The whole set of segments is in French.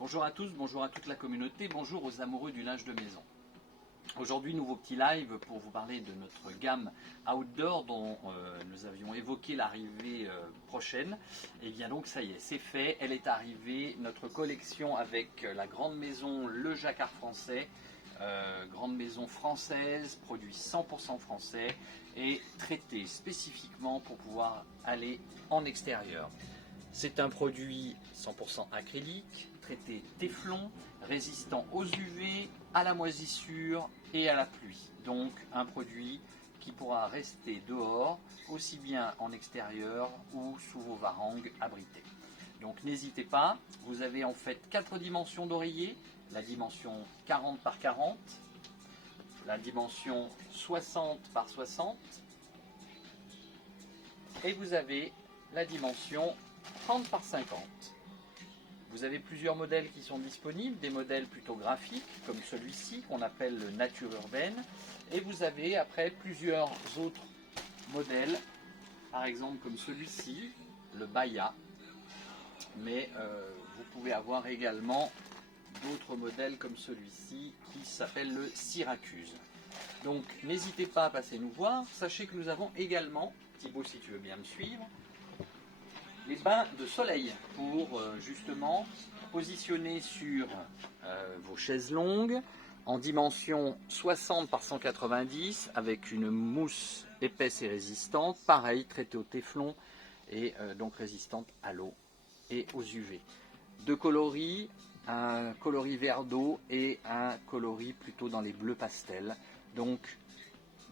Bonjour à tous, bonjour à toute la communauté, bonjour aux amoureux du linge de maison. Aujourd'hui, nouveau petit live pour vous parler de notre gamme outdoor dont nous avions évoqué l'arrivée prochaine. Et bien donc ça y est, c'est fait, elle est arrivée, notre collection avec la grande maison Le Jacquard français, grande maison française, produit 100% français et traité spécifiquement pour pouvoir aller en extérieur. C'est un produit 100% acrylique, traité téflon, résistant aux UV, à la moisissure et à la pluie. Donc un produit qui pourra rester dehors, aussi bien en extérieur ou sous vos varangues abritées. Donc n'hésitez pas, vous avez en fait 4 dimensions d'oreiller, la dimension 40 par 40, la dimension 60 par 60, et vous avez la dimension 30 par 50. Vous avez plusieurs modèles qui sont disponibles, des modèles plutôt graphiques comme celui-ci qu'on appelle le nature urbaine, et vous avez après plusieurs autres modèles, par exemple comme celui-ci, le Baya, mais vous pouvez avoir également d'autres modèles comme celui-ci qui s'appelle le Syracuse. Donc n'hésitez pas à passer nous voir, sachez que nous avons également, Thibaut si tu veux bien me suivre, les bains de soleil pour justement positionner sur vos chaises longues en dimension 60 par 190 avec une mousse épaisse et résistante, pareil traitée au téflon et donc résistante à l'eau et aux UV. Deux coloris, un coloris vert d'eau et un coloris plutôt dans les bleus pastels. Donc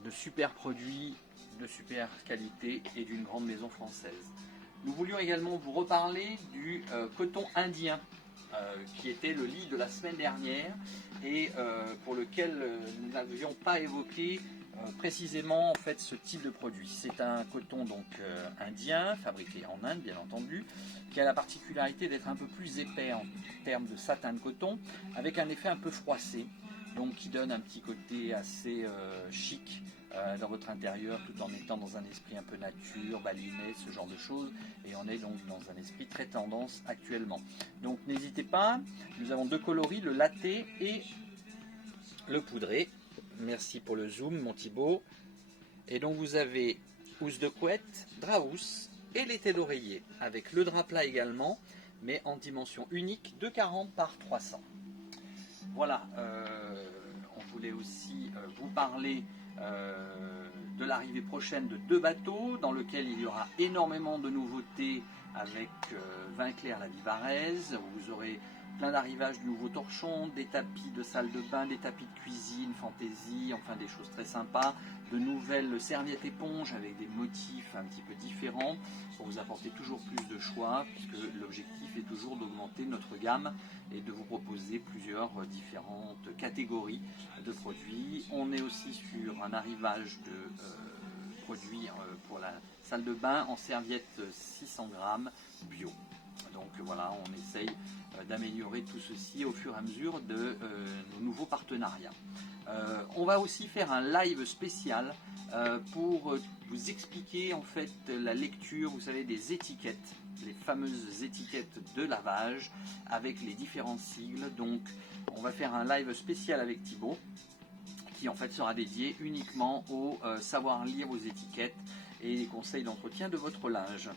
de super produits, de super qualité et d'une grande maison française. Nous voulions également vous reparler du coton indien qui était le lit de la semaine dernière et pour lequel nous n'avions pas évoqué précisément en fait ce type de produit. C'est un coton donc indien, fabriqué en Inde bien entendu, qui a la particularité d'être un peu plus épais en termes de satin de coton, avec un effet un peu froissé, donc qui donne un petit côté assez chic dans votre intérieur, tout en étant dans un esprit un peu nature, baliné, ce genre de choses, et on est donc dans un esprit très tendance actuellement. Donc n'hésitez pas, nous avons deux coloris, le latte et le poudré. Merci pour le zoom mon Thibaut. Et donc vous avez housse de couette, drap housse et l'été d'oreiller, avec le drap plat également, mais en dimension unique de 40 par 300. Voilà, on voulait aussi vous parler de l'arrivée prochaine de deux bateaux dans lesquels il y aura énormément de nouveautés avec Vin Clair la Vivarese. Vous aurez plein d'arrivages de nouveaux torchons, des tapis de salle de bain, des tapis de cuisine, fantaisie, enfin des choses très sympas, de nouvelles serviettes éponges avec des motifs un petit peu différents pour vous apporter toujours plus de choix, puisque l'objectif est toujours d'augmenter notre gamme et de vous proposer plusieurs différentes catégories de produits. On est aussi sur un arrivage de produits pour la salle de bain en serviettes 600 grammes bio. Donc voilà, on essaye d'améliorer tout ceci au fur et à mesure de nos nouveaux partenariats. On va aussi faire un live spécial pour vous expliquer en fait la lecture, vous savez, des étiquettes, les fameuses étiquettes de lavage avec les différents sigles. Donc on va faire un live spécial avec Thibaut qui en fait sera dédié uniquement au savoir lire vos étiquettes et les conseils d'entretien de votre linge.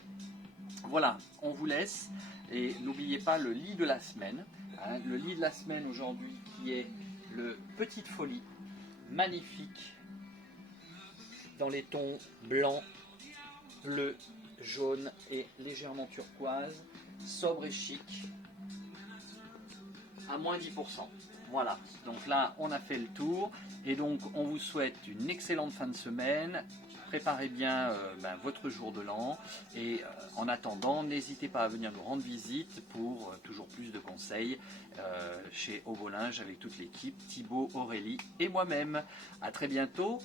Voilà, on vous laisse et n'oubliez pas le lit de la semaine. Hein, le lit de la semaine aujourd'hui qui est le Petite Folie, magnifique, dans les tons blanc, bleu, jaune et légèrement turquoise, sobre et chic, à moins 10%. Voilà, donc là on a fait le tour et donc on vous souhaite une excellente fin de semaine. Préparez bien votre jour de l'an et en attendant, n'hésitez pas à venir nous rendre visite pour toujours plus de conseils chez Ovolinge avec toute l'équipe, Thibaut, Aurélie et moi-même. À très bientôt